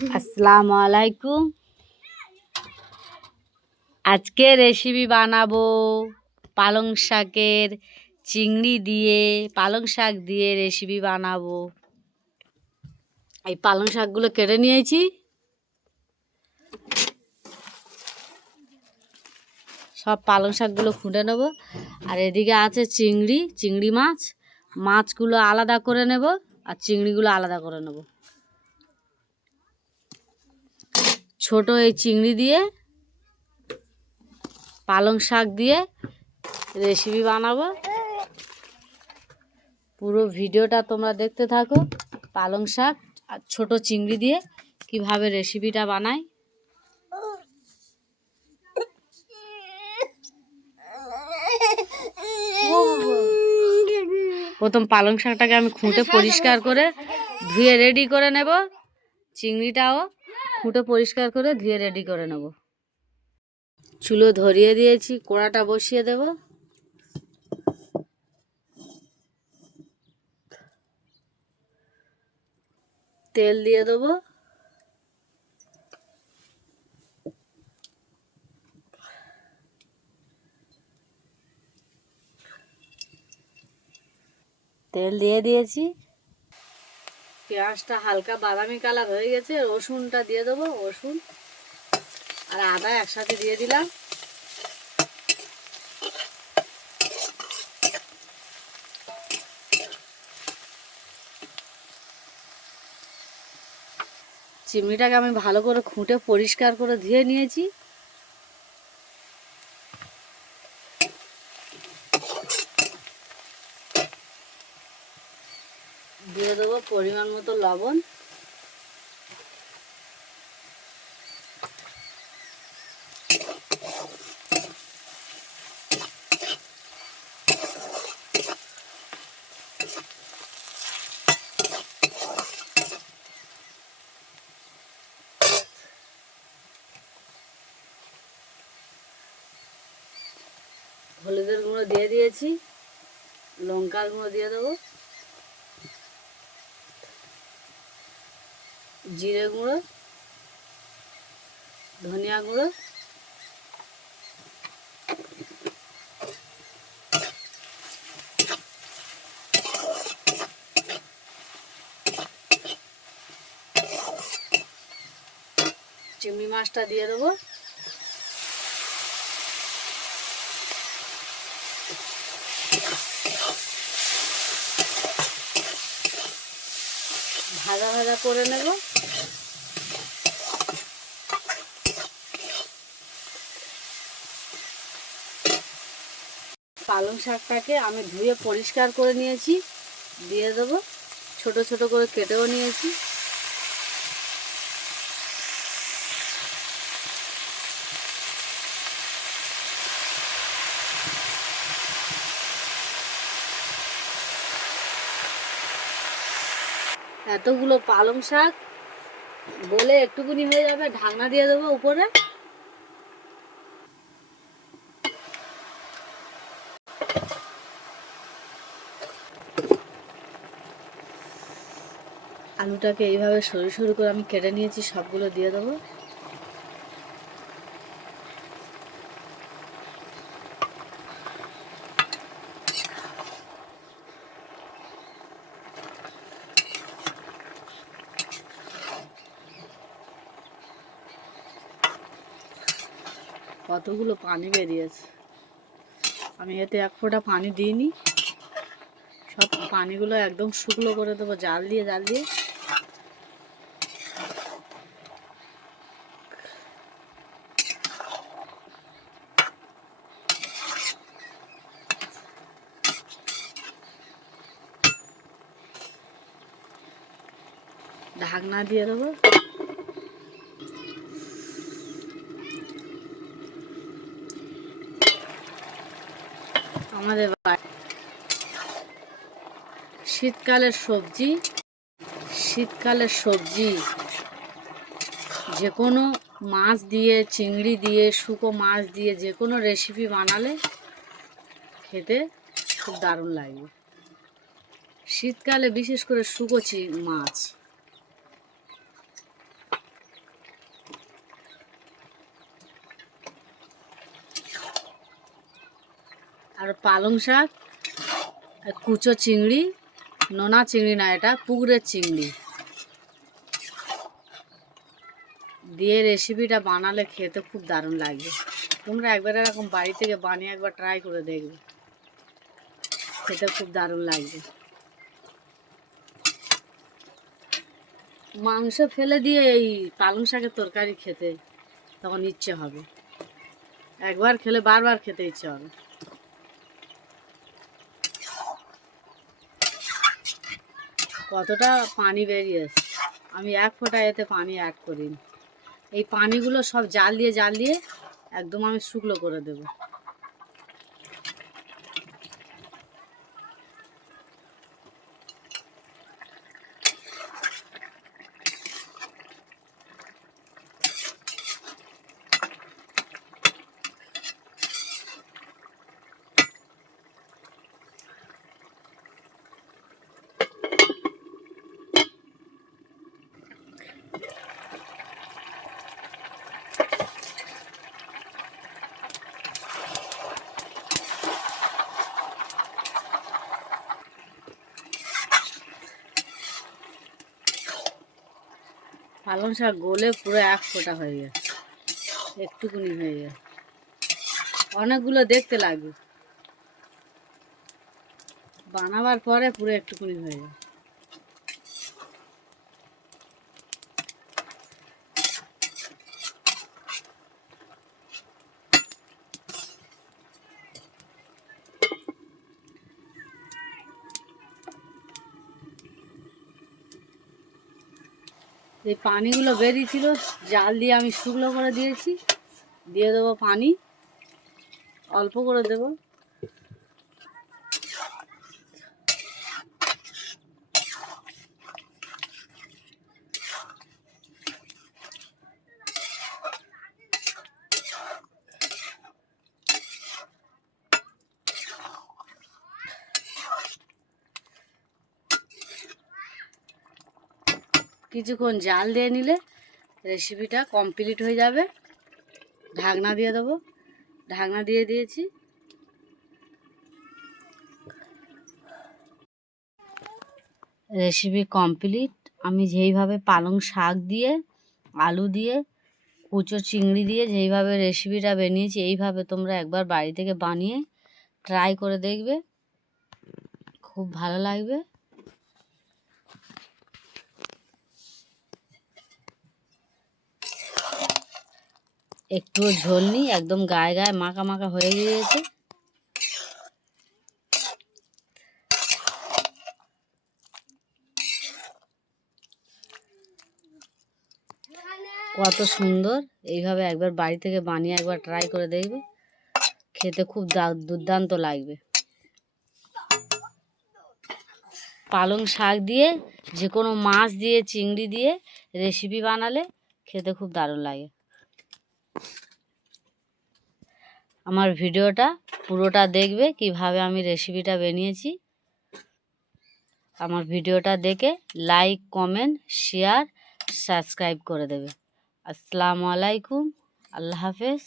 আসসালামু আলাইকুম। আজকে রেসিপি বানাবো পালং শাকের চিংড়ি দিয়ে। পালং শাক দিয়ে রেসিপি বানাবো। এই পালং শাকগুলো কেটে নিয়েছি, সব পালং শাকগুলো খুঁটে নেব। আর এদিকে আছে চিংড়ি মাছগুলো আলাদা করে নেব আর চিংড়িগুলো আলাদা করে নেব। ছোট এই চিংড়ি দিয়ে পালং শাক দিয়ে রেসিপি বানাবো। পুরো ভিডিওটা তোমরা দেখতে থাকো। পালং শাক আর ছোট চিংড়ি দিয়ে কিভাবে রেসিপিটা বানাই। প্রথম পালং শাকটাকে আমি খুঁটে পরিষ্কার করে ধুয়ে রেডি করে নেব। চিংড়িটাও খুঁটে পরিষ্কার করে ধুয়ে রেডি করে নেব। চুলো ধরিয়ে দিয়েছি, কড়াটা বসিয়ে দেব। তেল দিয়ে দেবো। তেল দিয়ে দিয়েছি। পেঁয়াজটা হালকা বাদামি কালার হয়ে গেছে। রসুনটা দিয়ে দেবো। রসুন আর আদা একসাথে দিয়ে দিলাম। চিংড়িটাকে আমি ভালো করে খুঁটে পরিষ্কার করে ধুয়ে নিয়েছি। দিয়ে দেবো পরিমাণ মতো লবণ। হলুদের গুঁড়ো দিয়ে দিয়েছি। লঙ্কার গুঁড়ো দিয়ে দেবো। জিরে গুঁড়ো, ধনিয়া গুঁড়ো, চিংড়ি মাছটা দিয়ে দেবো। ভাজা ভাজা করে নেব। পালং শাকটাকে আমি ধুয়ে পরিষ্কার করে নিয়েছি, দিয়ে দেবো। ছোট ছোট করে কেটেও নিয়েছি। এতগুলো পালং শাক বলে একটুকুনি হয়ে যাবে। ঢাকনা দিয়ে দেবো উপরে। আলুটাকে এইভাবে সরু সরু করে আমি কেটে নিয়েছি, সবগুলো দিয়ে দেবো। কতগুলো পানি বেরিয়েছে। আমি এতে এক ফোঁটা পানি দিইনি। সব পানিগুলো একদম শুকনো করে দেবো জাল দিয়ে ঢাকনা দিয়ে দেবো। আমাদের শীতকালের সবজি যে কোনো মাছ দিয়ে, চিংড়ি দিয়ে, শুকো মাছ দিয়ে যে কোনো রেসিপি বানালে খেতে খুব দারুণ লাগবে। শীতকালে বিশেষ করে শুকো মাছ। আর পালং শাক, কুচো চিংড়ি, নোনা চিংড়ি না, এটা পুকুরের চিংড়ি দিয়ে রেসিপিটা বানালে খেতে খুব দারুণ লাগবে। তোমরা একবার এরকম বাড়ি থেকে বানিয়ে একবার ট্রাই করে দেখবে, খেতে খুব দারুণ লাগবে। মাংস ফেলে দিয়ে এই পালং শাকের তরকারি খেতে তখন ইচ্ছে হবে, একবার খেলে বারবার খেতে ইচ্ছে হবে। কতটা পানি বেরিয়েছে, আমি এক ফোঁটা এতে পানি অ্যাড করিনি। এই পানিগুলো সব জাল দিয়ে একদম আমি শুকনো করে দেব। পালং শাক গলে পুরো এক ফোঁটা হয়ে গেছে, একটুকুনি হয়ে গেছে, অনেকগুলো দেখতে লাগবে, বানাবার পরে পুরো একটুকুনি হয়ে যায়। এই পানিগুলো বেরিয়েছিল, জাল দিয়ে আমি শুকনো করে দিয়েছি। দিয়ে দেবো পানি, অল্প করে দেবো। কিছুক্ষণ জাল দিয়ে নিলে রেসিপিটা কমপ্লিট হয়ে যাবে। ঢাকনা দিয়ে দেবো, ঢাকনা দিয়ে দিয়েছি। Recipe complete. আমি যেইভাবে পালং শাক দিয়ে, আলু দিয়ে, কুচো চিংড়ি দিয়ে যেইভাবে রেসিপিটা বানিয়েছি, এইভাবে তোমরা একবার বাড়ি থেকে বানিয়ে ট্রাই করে দেখবে, খুব ভালো লাগবে। একটু ঝোল নেই, একদম গায়ে গায়ে মাখা মাখা হয়ে গিয়েছে। কত সুন্দর! এইভাবে একবার বাড়ি থেকে বানিয়ে একবার ট্রাই করে দেখবে, খেতে খুব দুর্দান্ত লাগবে। পালং শাক দিয়ে, যে কোনো মাছ দিয়ে, চিংড়ি দিয়ে রেসিপি বানালে খেতে খুব দারুণ লাগে। আমার ভিডিওটা পুরোটা দেখবে কিভাবে আমি রেসিপিটা বানিয়েছি। আমার ভিডিওটা দেখে লাইক, কমেন্ট, শেয়ার, সাবস্ক্রাইব করে দেবে। আসসালামু আলাইকুম, আল্লাহ হাফেজ।